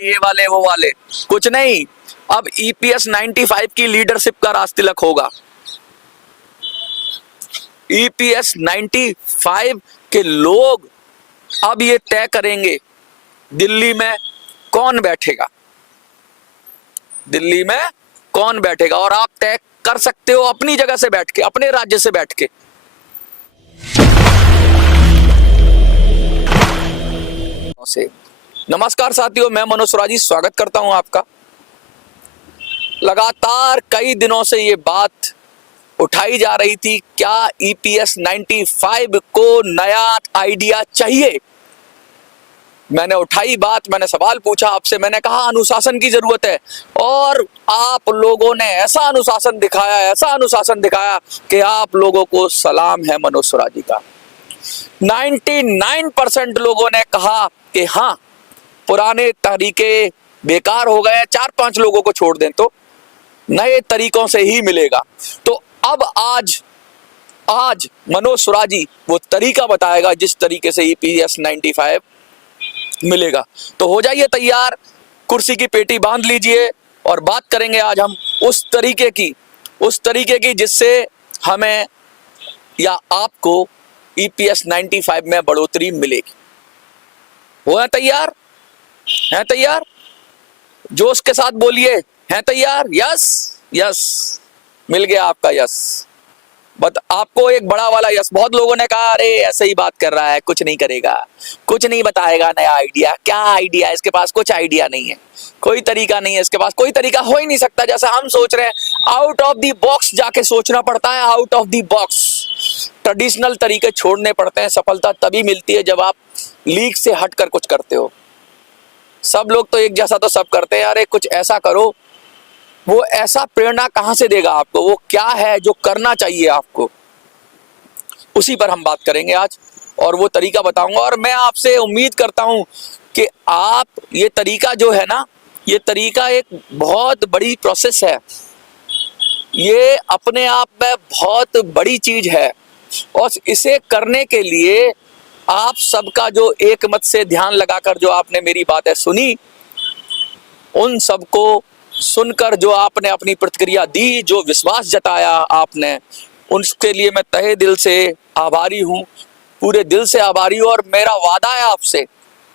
ये वाले वो वाले कुछ नहीं। अब ईपीएस 95 की लीडरशिप का राज तिलक होगा। ईपीएस 95 के लोग अब ये तय करेंगे दिल्ली में कौन बैठेगा, दिल्ली में कौन बैठेगा। और आप तय कर सकते हो अपनी जगह से बैठ के, अपने राज्य से बैठ के। नमस्कार साथियों, मैं मनोज सुराजी स्वागत करता हूं आपका। लगातार कई दिनों से ये बात उठाई जा रही थी, क्या ईपीएस 95 को नया आइडिया चाहिए। मैंने उठाई बात, मैंने सवाल पूछा आपसे, मैंने कहा अनुशासन की जरूरत है। और आप लोगों ने ऐसा अनुशासन दिखाया कि आप लोगों को सलाम है मनोज सुराजी का। 99% लोगों ने कहा कि हाँ, पुराने तरीके बेकार हो गए, 4-5 लोगों को छोड़ दें तो नए तरीकों से ही मिलेगा। तो अब आज मनोज सुराजी वो तरीका बताएगा जिस तरीके से ईपीएस 95 मिलेगा। तो हो जाइए तैयार, कुर्सी की पेटी बांध लीजिए और बात करेंगे आज हम उस तरीके की जिससे हमें या आपको ईपीएस 95 में बढ़ोतरी मिलेगी। वो है तैयार? हैं तैयार? जोश के साथ बोलिए, हैं तैयार? यस, मिल गया आपका यस। बट आपको एक बड़ा वाला यस। बहुत लोगों ने कहा अरे ऐसे ही बात कर रहा है, कुछ नहीं करेगा, कुछ नहीं बताएगा नया आइडिया। क्या आइडिया है इसके पास? कुछ आइडिया नहीं है, कोई तरीका नहीं है इसके पास, कोई तरीका हो ही नहीं सकता जैसा हम सोच रहे हैं। आउट ऑफ द बॉक्स जाके सोचना पड़ता है, out of the box. Traditional तरीके छोड़ने पड़ते हैं। सफलता तभी मिलती है जब आप लीक से हटकर कुछ करते हो। सब लोग तो एक जैसा तो सब करते हैं, अरे कुछ ऐसा करो। वो ऐसा प्रेरणा कहां से देगा आपको? वो क्या है जो करना चाहिए आपको? उसी पर हम बात करेंगे आज और वो तरीका बताऊंगा। और मैं आपसे उम्मीद करता हूं कि आप ये तरीका जो है ना, ये तरीका एक बहुत बड़ी प्रोसेस है, ये अपने आप में बहुत बड़ी चीज है। और इसे करने के लिए आप सबका जो एक मत से ध्यान लगाकर जो आपने मेरी बातें सुनी, उन सबको सुनकर जो आपने अपनी प्रतिक्रिया दी, जो विश्वास जताया आपने, उसके लिए मैं तहे दिल से आभारी हूं, पूरे दिल से आभारी हूं। और मेरा वादा है आपसे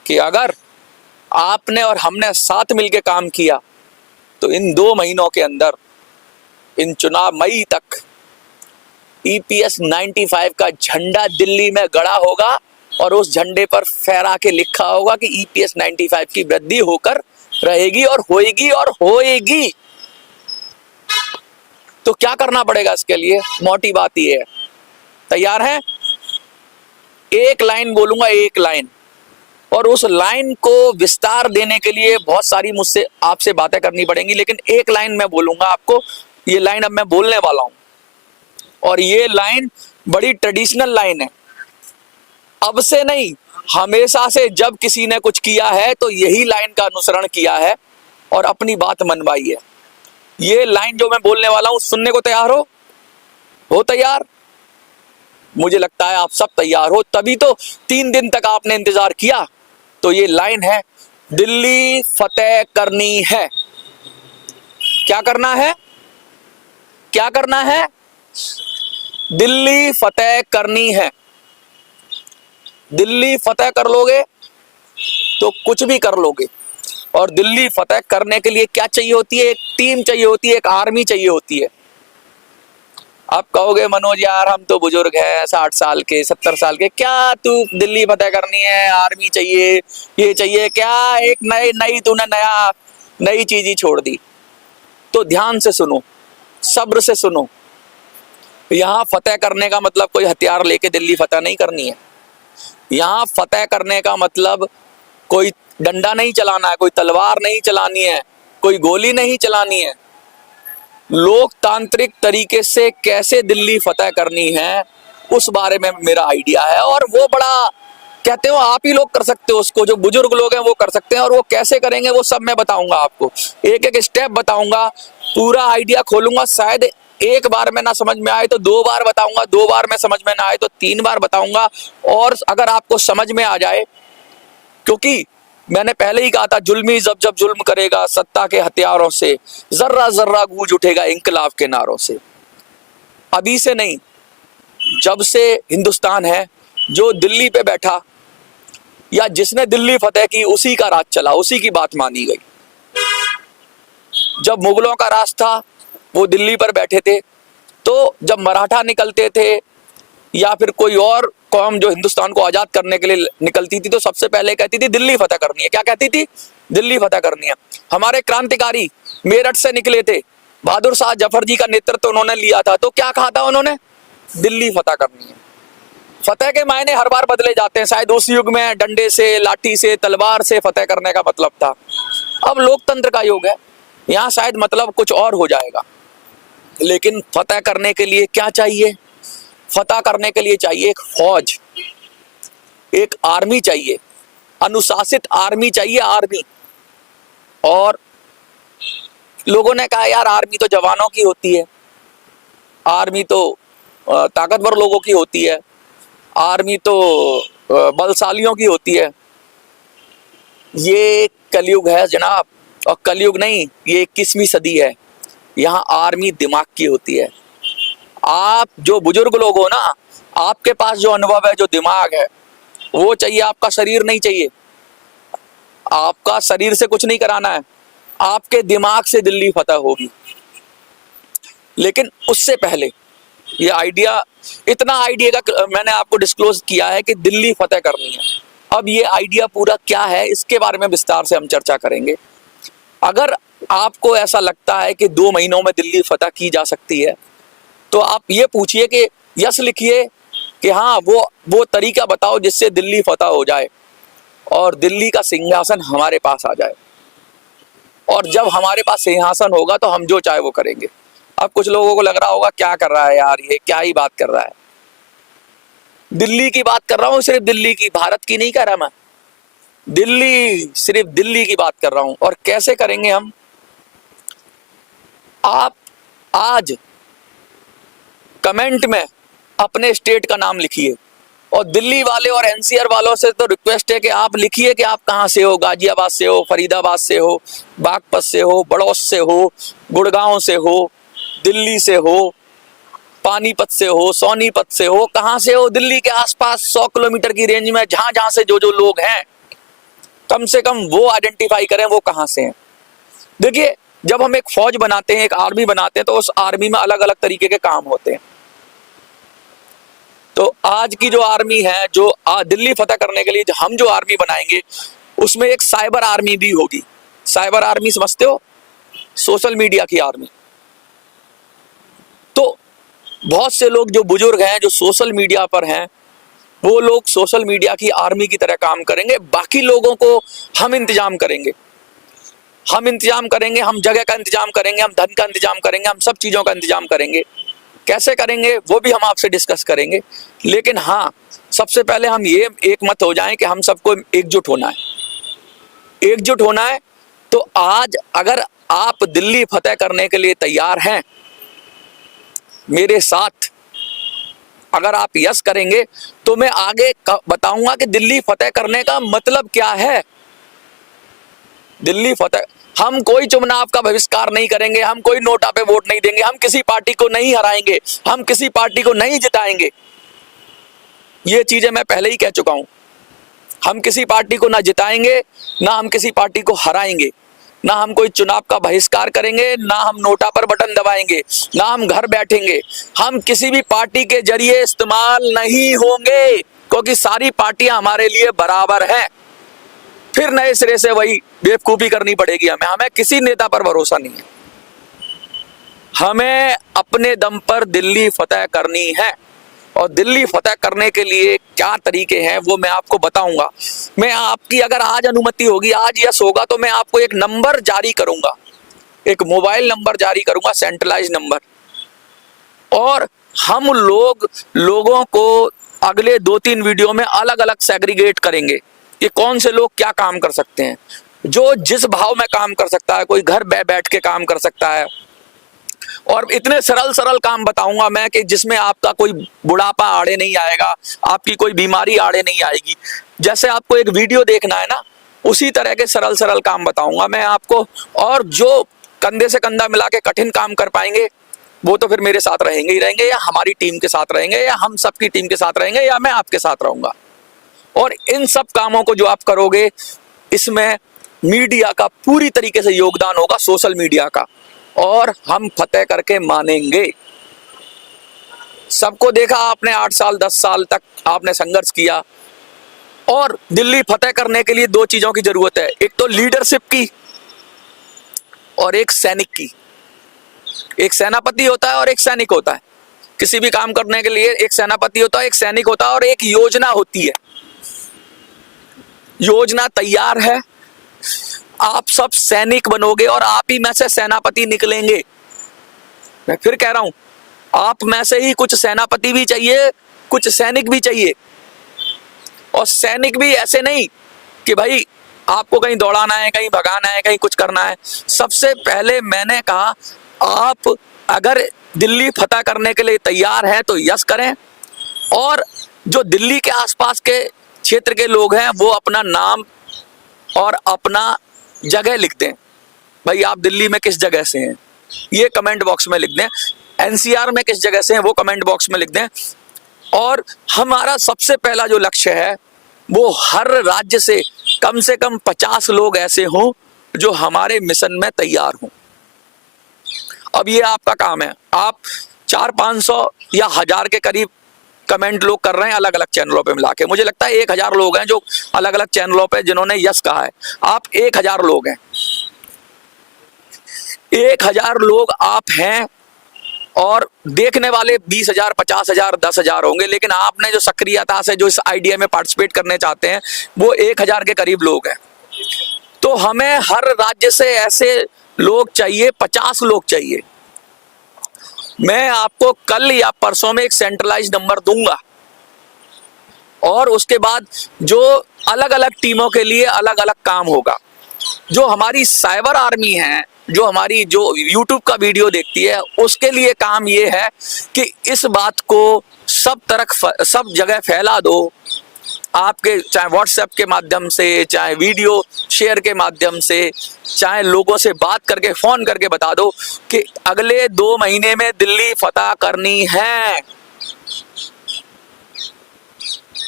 कि अगर आपने और हमने साथ मिलकर काम किया तो इन 2 महीनों के अंदर, इन चुनाव मई तक, ईपीएस 95 का झंडा दिल्ली में गड़ा होगा और उस झंडे पर फहरा के लिखा होगा कि ईपीएस 95 की वृद्धि होकर रहेगी और होएगी। तो क्या करना पड़ेगा इसके लिए? मोटी बात ये है। तैयार हैं? एक लाइन बोलूंगा, एक लाइन, और उस लाइन को विस्तार देने के लिए बहुत सारी मुझसे आपसे बातें करनी पड़ेंगी, लेकिन एक लाइन मैं बोलूंगा आपको। ये लाइन अब मैं बोलने वाला हूं और ये लाइन बड़ी ट्रेडिशनल लाइन है। अब से नहीं, हमेशा से जब किसी ने कुछ किया है तो यही लाइन का अनुसरण किया है और अपनी बात मनवाई है। ये लाइन जो मैं बोलने वाला हूं, सुनने को तैयार हो तैयार? मुझे लगता है आप सब तैयार हो, तभी तो 3 दिन तक आपने इंतजार किया। तो ये लाइन है, दिल्ली फतेह करनी है। क्या करना है? क्या करना है? दिल्ली फतेह करनी है। दिल्ली फतेह कर लोगे तो कुछ भी कर लोगे। और दिल्ली फतेह करने के लिए क्या चाहिए होती है? एक टीम चाहिए होती है, एक आर्मी चाहिए होती है। आप कहोगे मनोज यार हम तो बुजुर्ग हैं, 60 साल के, 70 साल के, क्या तू दिल्ली फतेह करनी है, आर्मी चाहिए, ये चाहिए क्या? एक तूने नई चीज ही छोड़ दी। तो ध्यान से सुनो, सब्र से सुनो। यहां फतेह करने का मतलब कोई हथियार लेके दिल्ली फतेह नहीं करनी है। यहां फतेह करने का मतलब कोई डंडा नहीं चलाना है, कोई तलवार नहीं चलानी है, कोई गोली नहीं चलानी है। लोकतांत्रिक तरीके से कैसे दिल्ली फतेह करनी है उस बारे में मेरा आइडिया है। और वो बड़ा कहते हो आप ही लोग कर सकते हो उसको, जो बुजुर्ग लोग हैं वो कर सकते हैं। और वो कैसे करेंगे वो सब मैं बताऊंगा आपको, एक एक स्टेप बताऊंगा, पूरा आइडिया खोलूंगा। शायद एक बार में ना समझ में आए तो 2 बार बताऊंगा, 2 बार में समझ में ना आए तो 3 बार बताऊंगा। और अगर आपको समझ में आ जाए, क्योंकि मैंने पहले ही कहा था, जुल्मी जब जब जुल्म करेगा सत्ता के हथियारों से, जर्रा जर्रा गूंज उठेगा इंकलाब के नारों से। अभी से नहीं, जब से हिंदुस्तान है, जो दिल्ली पे बैठा या जिसने दिल्ली फतेह की उसी का राज चला, उसी की बात मानी गई। जब मुगलों का राज था वो दिल्ली पर बैठे थे, तो जब मराठा निकलते थे या फिर कोई और कौम जो हिंदुस्तान को आजाद करने के लिए निकलती थी, तो सबसे पहले कहती थी दिल्ली फतेह करनी है। क्या कहती थी? दिल्ली फतेह करनी है। हमारे क्रांतिकारी मेरठ से निकले थे, बहादुर शाह जफर जी का नेतृत्व उन्होंने लिया था, तो क्या कहा था उन्होंने? दिल्ली फतेह करनी है। फतेह के मायने हर बार बदले जाते हैं। शायद उस युग में डंडे से, लाठी से, तलवार से फतेह करने का मतलब था। अब लोकतंत्र का युग है, यहाँ शायद मतलब कुछ और हो जाएगा। लेकिन फतेह करने के लिए क्या चाहिए? फतेह करने के लिए चाहिए एक फौज, एक आर्मी चाहिए, अनुशासित आर्मी चाहिए, आर्मी। और लोगों ने कहा यार आर्मी तो जवानों की होती है, आर्मी तो ताकतवर लोगों की होती है, आर्मी तो बलशालियों की होती है। ये कलयुग है जनाब, और कलयुग नहीं, ये 21वीं सदी है। यहाँ आर्मी दिमाग की होती है। आप जो बुजुर्ग लोग हो ना, आपके पास जो अनुभव है, जो दिमाग है, वो चाहिए, आपका शरीर नहीं चाहिए। आपका शरीर से कुछ नहीं कराना है, आपके दिमाग से दिल्ली फतेह होगी। लेकिन उससे पहले ये आइडिया, इतना आइडिया का मैंने आपको डिस्क्लोज किया है कि दिल्ली फतेह करनी है। अब ये आइडिया पूरा क्या है, इसके बारे में विस्तार से हम चर्चा करेंगे। अगर आपको ऐसा लगता है कि 2 महीनों में दिल्ली फतेह की जा सकती है, तो आप ये पूछिए कि यस लिखिए कि हाँ वो तरीका बताओ जिससे दिल्ली फतेह हो जाए और दिल्ली का सिंहासन हमारे पास आ जाए। और जब हमारे पास सिंहासन होगा तो हम जो चाहे वो करेंगे। अब कुछ लोगों को लग रहा होगा क्या कर रहा है यार, ये क्या ही बात कर रहा है। दिल्ली की बात कर रहा हूँ, सिर्फ दिल्ली की, भारत की नहीं कर रहा मैं। दिल्ली, सिर्फ दिल्ली की बात कर रहा हूं। और कैसे करेंगे हम? आप आज कमेंट में अपने स्टेट का नाम लिखिए, और दिल्ली वाले और एनसीआर वालों से तो रिक्वेस्ट है कि आप लिखिए कि आप कहां से हो। गाजियाबाद से हो, फरीदाबाद से हो, बागपत से हो, बड़ौत से हो, गुड़गांव से हो, दिल्ली से हो, पानीपत से हो, सोनीपत से हो, कहां से हो। दिल्ली के आसपास 100 किलोमीटर की रेंज में जहां जहां से जो जो लोग हैं, कम से कम वो आइडेंटिफाई करें वो कहां से हैं। देखिए, जब हम एक फौज बनाते हैं, एक आर्मी बनाते हैं, तो उस आर्मी में अलग अलग तरीके के काम होते हैं। तो आज की जो आर्मी है, जो दिल्ली फतेह करने के लिए हम जो आर्मी बनाएंगे, उसमें एक साइबर आर्मी भी होगी। साइबर आर्मी समझते हो? सोशल मीडिया की आर्मी। तो बहुत से लोग जो बुजुर्ग हैं, जो सोशल मीडिया पर हैं, वो लोग सोशल मीडिया की आर्मी की तरह काम करेंगे। बाकी लोगों को हम इंतजाम करेंगे, हम इंतजाम करेंगे, हम जगह का इंतजाम करेंगे, हम धन का इंतजाम करेंगे, हम सब चीजों का इंतजाम करेंगे। कैसे करेंगे वो भी हम आपसे डिस्कस करेंगे। लेकिन हाँ, सबसे पहले हम ये एक मत हो जाएं कि हम सबको एकजुट होना है। एकजुट होना है। तो आज अगर आप दिल्ली फतेह करने के लिए तैयार हैं मेरे साथ, अगर आप यस करेंगे, तो मैं आगे बताऊंगा कि दिल्ली फतेह करने का मतलब क्या है। दिल्ली फतेह, हम कोई चुनाव का बहिष्कार नहीं करेंगे, हम कोई नोटा पे वोट नहीं देंगे, हम किसी पार्टी को नहीं हराएंगे, हम किसी पार्टी को नहीं जिताएंगे। ये चीजें मैं पहले ही कह चुका हूं। हम किसी पार्टी को ना जिताएंगे, ना हम किसी पार्टी को हराएंगे, ना हम कोई चुनाव का बहिष्कार करेंगे, ना हम नोटा पर बटन दबाएंगे, ना हम घर बैठेंगे। हम किसी भी पार्टी के जरिए इस्तेमाल नहीं होंगे, क्योंकि सारी पार्टियां हमारे लिए बराबर हैं। फिर नए सिरे से वही बेवकूफी करनी पड़ेगी हमें। हमें किसी नेता पर भरोसा नहीं है। हमें अपने दम पर दिल्ली फतेह करनी है। और दिल्ली फतेह करने के लिए क्या तरीके हैं वो मैं आपको बताऊंगा। मैं आपकी अगर आज अनुमति होगी, आज यस होगा, तो मैं आपको एक नंबर जारी करूंगा, एक मोबाइल नंबर जारी करूंगा, सेंट्रलाइज नंबर। और हम लोगों को अगले 2-3 वीडियो में अलग अलग सेग्रीगेट करेंगे कि कौन से लोग क्या काम कर सकते हैं। जो जिस भाव में काम कर सकता है, कोई घर बैठ के काम कर सकता है। और इतने सरल काम बताऊंगा मैं कि जिसमें आपका कोई बुढ़ापा आड़े नहीं आएगा, आपकी कोई बीमारी आड़े नहीं आएगी। जैसे आपको एक वीडियो देखना है ना, उसी तरह के सरल सरल काम बताऊंगा मैं आपको। और जो कंधे से कंधा मिला के कठिन काम कर पाएंगे वो तो फिर मेरे साथ रहेंगे ही रहेंगे, या हमारी टीम के साथ रहेंगे, या हम सबकी टीम के साथ रहेंगे, या मैं आपके साथ रहूंगा। और इन सब कामों को जो आप करोगे, इसमें मीडिया का पूरी तरीके से योगदान होगा, सोशल मीडिया का, और हम फतेह करके मानेंगे। सबको देखा आपने, 8 साल 10 साल तक आपने संघर्ष किया, और दिल्ली फतेह करने के लिए 2 चीजों की जरूरत है, एक तो लीडरशिप की और एक सैनिक की। एक सेनापति होता है और एक सैनिक होता है। किसी भी काम करने के लिए एक सेनापति होता है, एक सैनिक होता है, और एक योजना होती है। योजना तैयार है, आप सब सैनिक बनोगे और आप ही में से सेनापति निकलेंगे। मैं फिर कह रहा हूं, आप में से ही कुछ सेनापति भी चाहिए, कुछ सैनिक भी चाहिए। और सैनिक भी ऐसे नहीं कि भाई आपको कहीं दौड़ाना है, कहीं भगाना है, कहीं कुछ करना है। सबसे पहले मैंने कहा, आप अगर दिल्ली फतह करने के लिए तैयार हैं तो यस करें, और जो दिल्ली के आसपास के क्षेत्र के लोग हैं वो अपना नाम और अपना जगह लिख दें। भाई आप दिल्ली में किस जगह से हैं ये कमेंट बॉक्स में लिख दें, एनसीआर में किस जगह से हैं वो कमेंट बॉक्स में लिख दें। और हमारा सबसे पहला जो लक्ष्य है वो हर राज्य से कम 50 लोग ऐसे हों जो हमारे मिशन में तैयार हों। अब ये आपका काम है, आप 400-500 या 1000 के करीब कमेंट लोग कर रहे हैं अलग अलग चैनलों पे मिला के। मुझे लगता है 1000 लोग हैं जो अलग अलग चैनलों पे जिन्होंने यस कहा है। आप 1000 लोग हैं, 1000 लोग आप हैं, और देखने वाले 20,000, 50,000, 10,000 होंगे, लेकिन आपने जो सक्रियता से जो इस आइडिया में पार्टिसिपेट करने चाहते हैं वो 1000 के करीब लोग हैं। तो हमें हर राज्य से ऐसे लोग चाहिए, 50 लोग चाहिए। मैं आपको कल या परसों में एक सेंट्रलाइज नंबर दूंगा, और उसके बाद जो अलग अलग टीमों के लिए अलग अलग काम होगा। जो हमारी साइबर आर्मी है, जो हमारी जो YouTube का वीडियो देखती है, उसके लिए काम ये है कि इस बात को सब जगह फैला दो। आपके चाहे व्हाट्सएप के माध्यम से, चाहे वीडियो शेयर के माध्यम से, चाहे लोगों से बात करके, फोन करके बता दो कि अगले 2 महीने में दिल्ली फतह करनी है।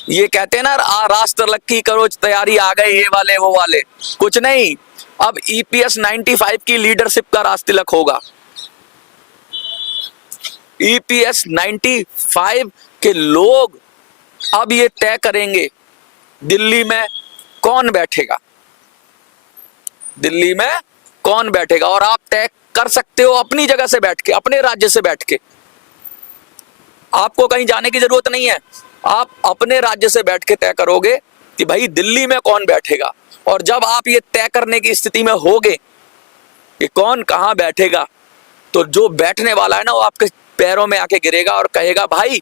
ये कहते हैं ना, राष्ट्र लक्की करो तैयारी, आ गए ये वाले वो वाले, कुछ नहीं। अब EPS 95 की लीडरशिप का राजतिलक होगा। EPS 95 के लोग अब ये तय करेंगे दिल्ली में कौन बैठेगा, दिल्ली में कौन बैठेगा। और आप तय कर सकते हो अपनी जगह से बैठ के, अपने राज्य से बैठ के। आपको कहीं जाने की जरूरत नहीं है, आप अपने राज्य से बैठ के तय करोगे कि भाई दिल्ली में कौन बैठेगा। और जब आप ये तय करने की स्थिति में होगे कि कौन कहां बैठेगा, तो जो बैठने वाला है ना वो आपके पैरों में आके गिरेगा और कहेगा, भाई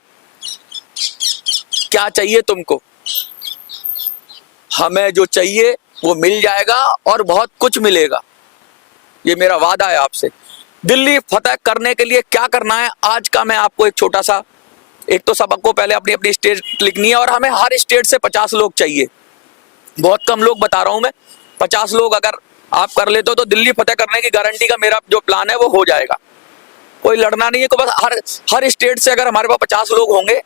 क्या चाहिए तुमको, हमें जो चाहिए वो मिल जाएगा, और बहुत कुछ मिलेगा। ये मेरा वादा है आपसे। दिल्ली फतह करने के लिए क्या करना है आज का मैं आपको एक छोटा सा, एक तो सबको पहले अपनी अपनी स्टेट लिखनी है, और हमें हर स्टेट से 50 लोग चाहिए। बहुत कम लोग बता रहा हूं मैं, 50 लोग अगर आप कर लेते हो तो दिल्ली फतह करने की गारंटी का मेरा जो प्लान है वो हो जाएगा। कोई लड़ना नहीं है, तो बस हर स्टेट से अगर हमारे पास 50 लोग होंगे,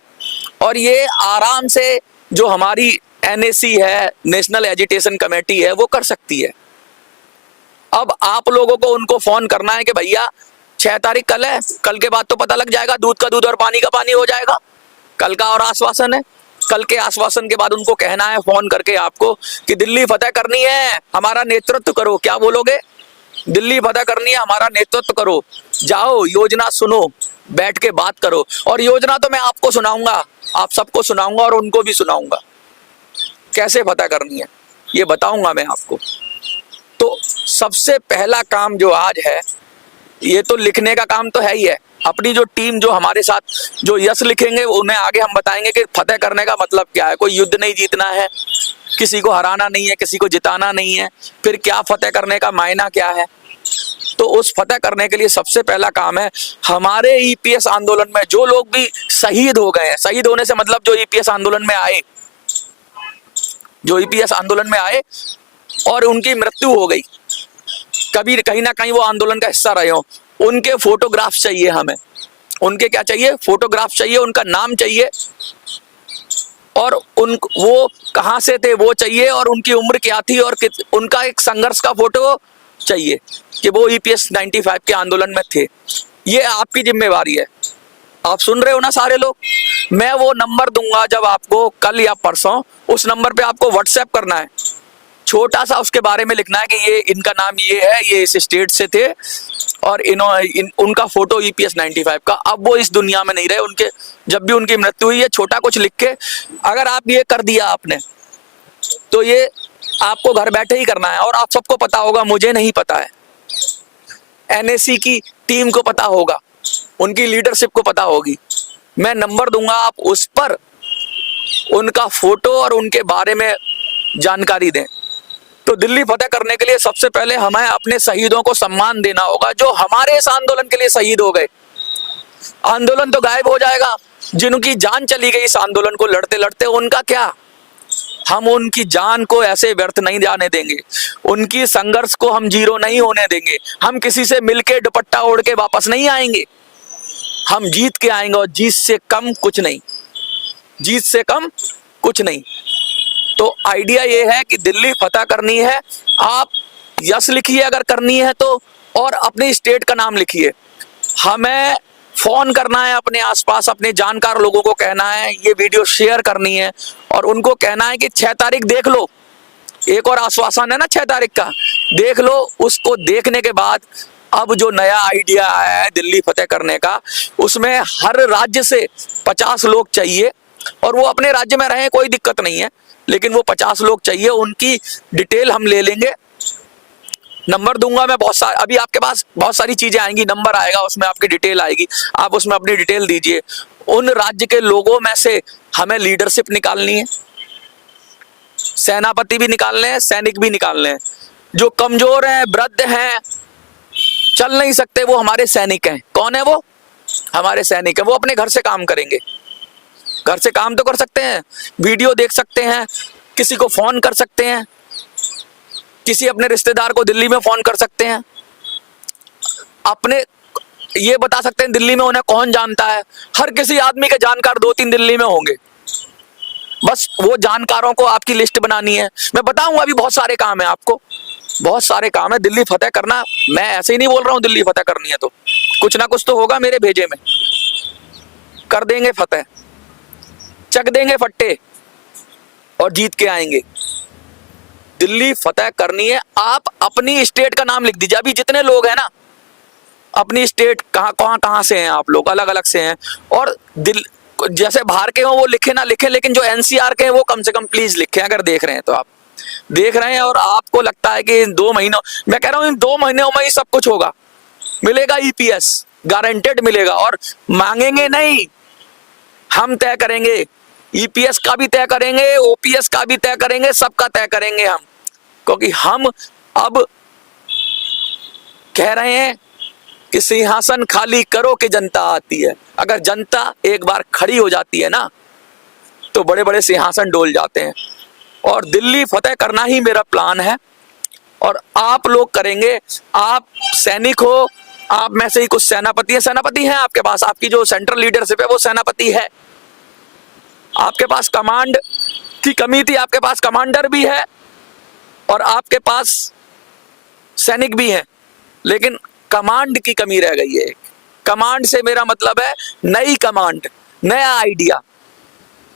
और ये आराम से जो हमारी NAC है, नेशनल एजिटेशन कमेटी है, वो कर सकती है। अब आप लोगों को उनको फोन करना है कि भैया 6 तारीख कल है, कल के बाद तो पता लग जाएगा, दूध का दूध और पानी का पानी हो जाएगा। कल का और आश्वासन है, कल के आश्वासन के बाद उनको कहना है फोन करके आपको कि दिल्ली फतह करनी है, हमारा नेतृत्व करो। क्या बोलोगे? दिल्ली फतह करनी है, हमारा नेतृत्व करो। जाओ, योजना सुनो, बैठ के बात करो। और योजना तो मैं आपको सुनाऊंगा, आप सबको सुनाऊंगा, और उनको भी सुनाऊंगा कैसे फतह करनी है, ये बताऊंगा मैं आपको। तो सबसे पहला काम जो आज है, ये तो लिखने का काम तो है ही है। अपनी जो टीम जो हमारे साथ जो यस लिखेंगे उन्हें आगे हम बताएंगे कि फतह करने का मतलब क्या है। कोई युद्ध नहीं जीतना है, किसी को हराना नहीं है, किसी को जिताना नहीं है। फिर क्या फतह करने का मायना क्या है? तो उस फतह करने के लिए सबसे पहला काम है, हमारे EPS आंदोलन में जो लोग भी शहीद हो गए हैं, शहीद होने से मतलब जो EPS आंदोलन में आए, जो EPS आंदोलन में आए, और उनकी मृत्यु हो गई, कभी कहीं ना कहीं वो आंदोलन का हिस्सा रहे हो, उनके फोटोग्राफ्स चाहिए हमें। उनके क्या चाहिए? फोटोग्राफ चाहिए, उनका नाम चाहिए, और उन वो कहाँ से थे वो चाहिए, और उनकी उम्र क्या थी, और उनका एक संघर्ष का फोटो चाहिए कि वो EPS 95 के आंदोलन में थे। ये आपकी जिम्मेवारी है। आप सुन रहे हो ना सारे लोग? मैं वो नंबर दूंगा जब आपको, कल या परसों, उस नंबर पे आपको व्हाट्सएप करना है, छोटा सा उसके बारे में लिखना है कि ये इनका नाम ये है, ये इस स्टेट से थे, और उनका फोटो EPS 95 का। अब वो इस दुनिया में नहीं रहे, उनके जब भी उनकी मृत्यु हुई है, छोटा कुछ लिख के अगर आप ये कर दिया आपने, तो ये आपको घर बैठे ही करना है। और आप सबको पता होगा, मुझे नहीं पता है, NSC की टीम को पता होगा, उनकी लीडरशिप को पता होगी। मैं नंबर दूंगा, आप उस पर उनका फोटो और उनके बारे में जानकारी दें। तो दिल्ली फतेह करने के लिए सबसे पहले हमें अपने शहीदों को सम्मान देना होगा, जो हमारे इस आंदोलन के लिए शहीद हो गए। आंदोलन तो गायब हो जाएगा, जिनकी जान चली गई इस आंदोलन को लड़ते लड़ते, उनका क्या? हम उनकी जान को ऐसे व्यर्थ नहीं जाने देंगे, उनकी संघर्ष को हम जीरो नहीं होने देंगे। हम किसी से मिलके दुपट्टा ओढ़ के वापस नहीं आएंगे, हम जीत के आएंगे, और जीत से कम कुछ नहीं, जीत से कम कुछ नहीं। तो आइडिया ये है कि दिल्ली फतेह करनी है, आप यस लिखिए अगर करनी है तो, और अपने स्टेट का नाम लिखिए। हमें फोन करना है अपने आसपास, अपने जानकार लोगों को कहना है, ये वीडियो शेयर करनी है, और उनको कहना है कि 6 तारीख देख लो। एक और आश्वासन है ना 6 तारीख का, देख लो। उसको देखने के बाद अब जो नया आइडिया आया है दिल्ली फतेह करने का, उसमें हर राज्य से 50 लोग चाहिए, और वो अपने राज्य में रहें, कोई दिक्कत नहीं है, लेकिन वो 50 लोग चाहिए। उनकी डिटेल हम ले लेंगे, नंबर दूंगा मैं बहुत सारे, अभी आपके पास बहुत सारी चीजें आएंगी, नंबर आएगा, उसमें आपकी डिटेल आएगी, आप उसमें अपनी डिटेल दीजिए। उन राज्य के लोगों में से हमें लीडरशिप निकालनी है, सेनापति भी निकालने हैं, सैनिक भी निकालने हैं। जो कमजोर हैं, वृद्ध हैं, चल नहीं सकते, वो हमारे सैनिक हैं। कौन है वो? हमारे सैनिक है। वो अपने घर से काम करेंगे, घर से काम तो कर सकते हैं, वीडियो देख सकते हैं, किसी को फोन कर सकते हैं, किसी अपने रिश्तेदार को दिल्ली में फोन कर सकते हैं, अपने ये बता सकते हैं दिल्ली में उन्हें कौन जानता है। हर किसी आदमी के जानकार 2-3 दिल्ली में होंगे, बस वो जानकारों को आपकी लिस्ट बनानी है। मैं बताऊंगा, अभी बहुत सारे काम है, आपको बहुत सारे काम है। दिल्ली फतेह करना, मैं ऐसे ही नहीं बोल रहा हूं दिल्ली फतेह करनी है तो, कुछ ना कुछ तो होगा मेरे भेजे में। कर देंगे फतेह, चक देंगे फट्टे, और जीत के आएंगे। दिल्ली फतेह करनी है। आप अपनी स्टेट का नाम लिख दीजिए। अभी जितने लोग हैं ना, अपनी स्टेट कहाँ से हैं आप लोग, अलग अलग से हैं, और जैसे बाहर के हो वो लिखे ना लिखे, लेकिन जो NCR के हैं वो कम से कम प्लीज लिखें। अगर देख रहे हैं तो, आप देख रहे हैं और आपको लगता है कि इन 2 महीनों, मैं कह रहा हूं इन 2 महीनों में ही सब कुछ होगा, मिलेगा EPS, गारंटेड मिलेगा। और मांगेंगे नहीं, हम तय करेंगे, EPS का भी तय करेंगे, OPS का भी तय करेंगे, सबका तय करेंगे हम, क्योंकि हम अब कह रहे हैं कि सिंहासन खाली करो कि जनता आती है। अगर जनता एक बार खड़ी हो जाती है ना, तो बड़े बड़े सिंहासन डोल जाते हैं। और दिल्ली फतेह करना ही मेरा प्लान है, और आप लोग करेंगे। आप सैनिक हो, आप में से ही कुछ सेनापति हैं आपके पास, आपकी जो सेंट्रल लीडरशिप है वो सेनापति है, आपके पास कमांड की कमी थी, आपके पास कमांडर भी है, और आपके पास सैनिक भी है, लेकिन कमांड की कमी रह गई है। कमांड से मेरा मतलब है नई कमांड, नया आइडिया।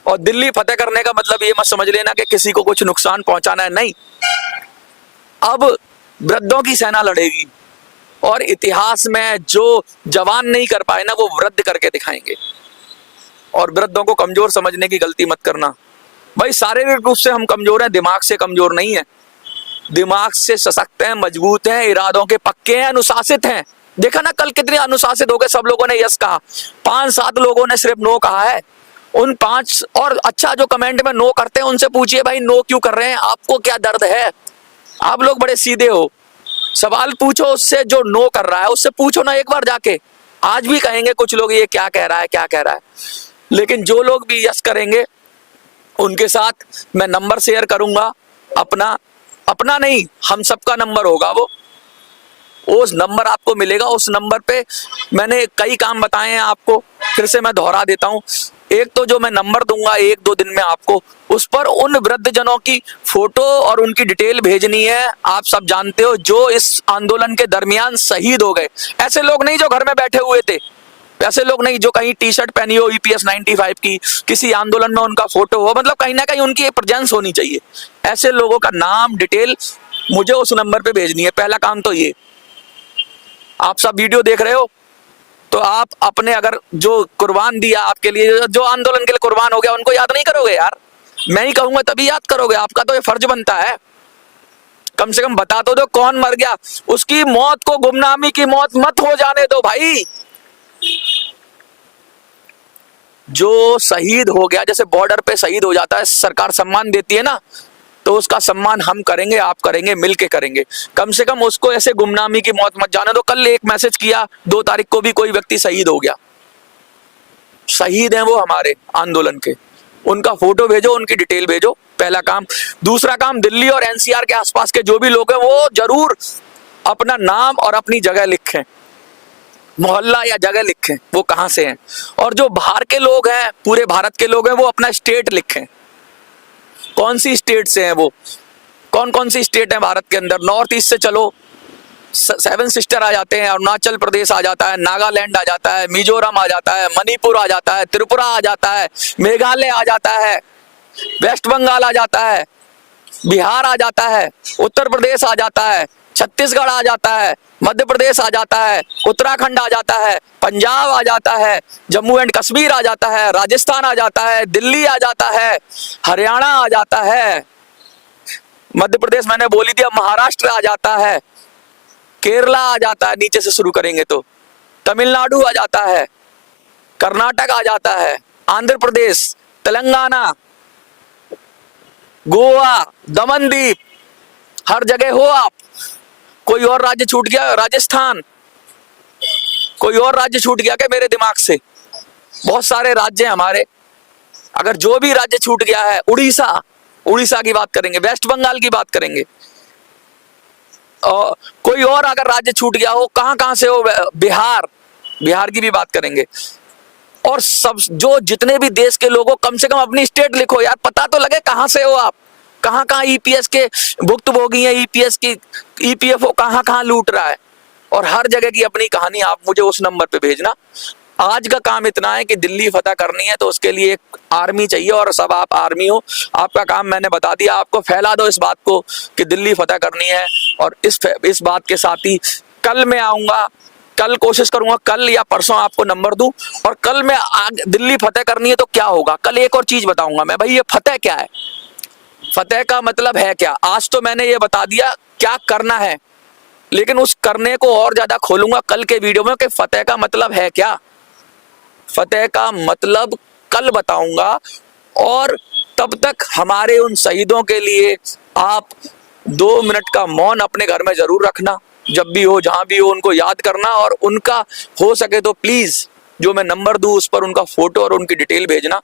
और दिल्ली फतेह करने का मतलब ये मत समझ लेना कि किसी को कुछ नुकसान पहुंचाना है, नहीं। अब वृद्धों की सेना लड़ेगी, और इतिहास में जो जवान नहीं कर पाए ना, वो वृद्ध करके दिखाएंगे। और वृद्धों को कमजोर समझने की गलती मत करना भाई। शारीरिक रूप से हम कमजोर हैं, दिमाग से कमजोर नहीं है। दिमाग से सशक्त हैं, मजबूत हैं, इरादों के पक्के हैं, अनुशासित हैं। देखा ना कल कितने अनुशासित हो गए, सब लोगों ने यस कहा, 5-7 लोगों ने सिर्फ नो कहा है। उन 5 और अच्छा जो कमेंट में नो करते हैं उनसे पूछिए भाई नो क्यों कर रहे हैं, आपको क्या दर्द है? आप लोग बड़े सीधे हो, सवाल पूछो उससे, जो नो कर रहा है उससे पूछो ना एक बार जाके। आज भी कहेंगे कुछ लोग ये क्या कह रहा है, क्या कह रहा है, लेकिन जो लोग भी यस करेंगे उनके साथ मैं नंबर शेयर करूंगा अपना, अपना नहीं, हम सबका नंबर होगा वो। उस नंबर आपको मिलेगा, उस नंबर पे मैंने कई काम बताए हैं आपको, फिर से मैं दोहरा देता हूं। एक तो जो मैं नंबर दूंगा 1-2 दिन में आपको, उस पर उन वृद्धजनों की फोटो और उनकी डिटेल भेजनी है। आप सब जानते हो जो इस आंदोलन के दरमियान शहीद हो गए, ऐसे लोग नहीं जो घर में बैठे हुए थे, ऐसे लोग नहीं जो कहीं टी शर्ट पहनी हो EPS 95 की, किसी आंदोलन में उनका फोटो हो, मतलब कहीं ना कहीं उनकी प्रेजेंस होनी चाहिए। ऐसे लोगों का नाम डिटेल मुझे उस नंबर पे भेजनी है। पहला काम तो ये। आप सब वीडियो देख रहे हो तो आप अपने, अगर जो कुर्बान दिया आपके लिए, जो आंदोलन के लिए कुर्बान हो गया, उनको याद नहीं करोगे यार? मैं ही कहूंगा तभी याद करोगे, आपका तो ये फर्ज बनता है। कम से कम बता तो दो कौन मर गया, उसकी मौत को गुमनामी की मौत मत हो जाने दो भाई। जो शहीद हो गया, जैसे बॉर्डर पे शहीद हो जाता है, सरकार सम्मान देती है ना, तो उसका सम्मान हम करेंगे, आप करेंगे, मिलके करेंगे। कम से कम उसको ऐसे गुमनामी की मौत मत जाने दो। कल एक मैसेज किया, 2 तारीख को भी कोई व्यक्ति शहीद हो गया, शहीद हैं वो हमारे आंदोलन के, उनका फोटो भेजो, उनकी डिटेल भेजो, पहला काम। दूसरा काम, दिल्ली और NCR के आसपास के जो भी लोग हैं वो जरूर अपना नाम और अपनी जगह लिखें, मोहल्ला या जगह लिखें, वो कहां से हैं। और जो बाहर के लोग हैं, पूरे भारत के लोग हैं, वो अपना स्टेट लिखें, कौन सी स्टेट से हैं वो, कौन कौन सी स्टेट है भारत के अंदर। नॉर्थ ईस्ट से चलो, 7 सिस्टर आ जाते हैं, अरुणाचल प्रदेश आ जाता है, नागालैंड आ जाता है, मिजोरम आ जाता है, मणिपुर आ जाता है, त्रिपुरा आ जाता है, मेघालय आ जाता है, वेस्ट बंगाल आ जाता है, बिहार आ जाता है, उत्तर प्रदेश आ जाता है, छत्तीसगढ़ आ जाता है, मध्य प्रदेश आ जाता है, उत्तराखंड आ जाता है, पंजाब आ जाता है, जम्मू एंड कश्मीर आ जाता है, राजस्थान आ जाता है, दिल्ली आ जाता है, हरियाणा आ जाता है, मध्य प्रदेश मैंने बोली थी, अब महाराष्ट्र आ जाता है, केरला आ जाता है, नीचे से शुरू करेंगे तो तमिलनाडु आ जाता है, कर्नाटक आ जाता है, आंध्र प्रदेश, तेलंगाना, गोवा, दमनदीप, हर जगह हो आप। कोई और राज्य छूट गया? राजस्थान, कोई और राज्य छूट गया क्या मेरे दिमाग से? बहुत सारे राज्य हैं हमारे, अगर जो भी राज्य छूट गया है, उड़ीसा, उड़ीसा की बात करेंगे, वेस्ट बंगाल की बात करेंगे, और कोई और अगर राज्य छूट गया हो, कहां कहां से हो, बिहार, बिहार की भी बात करेंगे। और सब जो जितने भी देश के लोगों, कम से कम अपनी स्टेट लिखो यार, पता तो लगे कहां से हो आप, कहां कहां EPS के भुक्तभोगी हैं, EPS की EPFO कहां कहां लूट रहा है, और हर जगह की अपनी कहानी आप मुझे उस नंबर पे भेजना। आज का काम इतना है कि दिल्ली फतह करनी है, तो उसके लिए एक आर्मी चाहिए, और सब आप आर्मी हो। आपका काम मैंने बता दिया आपको, फैला दो इस बात को कि दिल्ली फतह करनी है। और इस बात के साथ ही कल मैं आऊंगा, कल कोशिश करूंगा, कल या परसों आपको नंबर दूं, और कल मैं दिल्ली फतह करनी है तो क्या होगा, कल एक और चीज बताऊंगा मैं, भाई ये फतह क्या है, फतेह का मतलब है क्या। आज तो मैंने ये बता दिया क्या करना है, लेकिन उस करने को और ज्यादा खोलूंगा कल के वीडियो में कि फतेह का मतलब है क्या, फतेह का मतलब कल बताऊंगा। और तब तक हमारे उन शहीदों के लिए आप 2 मिनट का मौन अपने घर में जरूर रखना, जब भी हो, जहां भी हो, उनको याद करना, और उनका हो सके तो प्लीज जो मैं नंबर दूं उस पर उनका फोटो और उनकी डिटेल भेजना।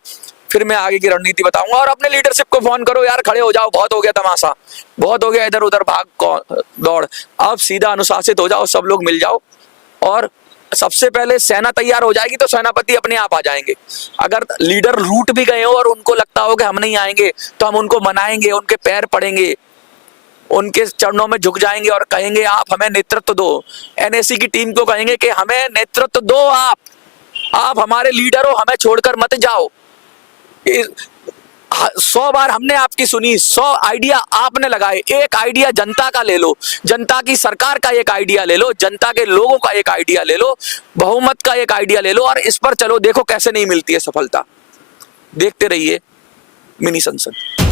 फिर मैं आगे की रणनीति बताऊंगा। और अपने लीडरशिप को फोन करो यार, खड़े हो जाओ, बहुत हो गया तमाशा, बहुत हो गया इधर उधर भाग दौड़, अब सीधा अनुशासित हो जाओ, सब लोग मिल जाओ। और सबसे पहले सेना तैयार हो जाएगी तो सेनापति अपने आप आ जाएंगे। अगर लीडर रूठ भी गए हो और उनको लगता हो कि हम नहीं आएंगे, तो हम उनको मनाएंगे, उनके पैर पड़ेंगे, उनके चरणों में झुक जाएंगे और कहेंगे आप हमें नेतृत्व दो। NSC की टीम को कहेंगे कि हमें नेतृत्व दो, आप हमारे लीडर हो, हमें छोड़कर मत जाओ। 100 बार हमने आपकी सुनी, 100 आइडिया आपने लगाए, एक आइडिया जनता का ले लो, जनता की सरकार का एक आइडिया ले लो, जनता के लोगों का एक आइडिया ले लो, बहुमत का एक आइडिया ले लो, और इस पर चलो, देखो कैसे नहीं मिलती है सफलता। देखते रहिए मिनी संसद।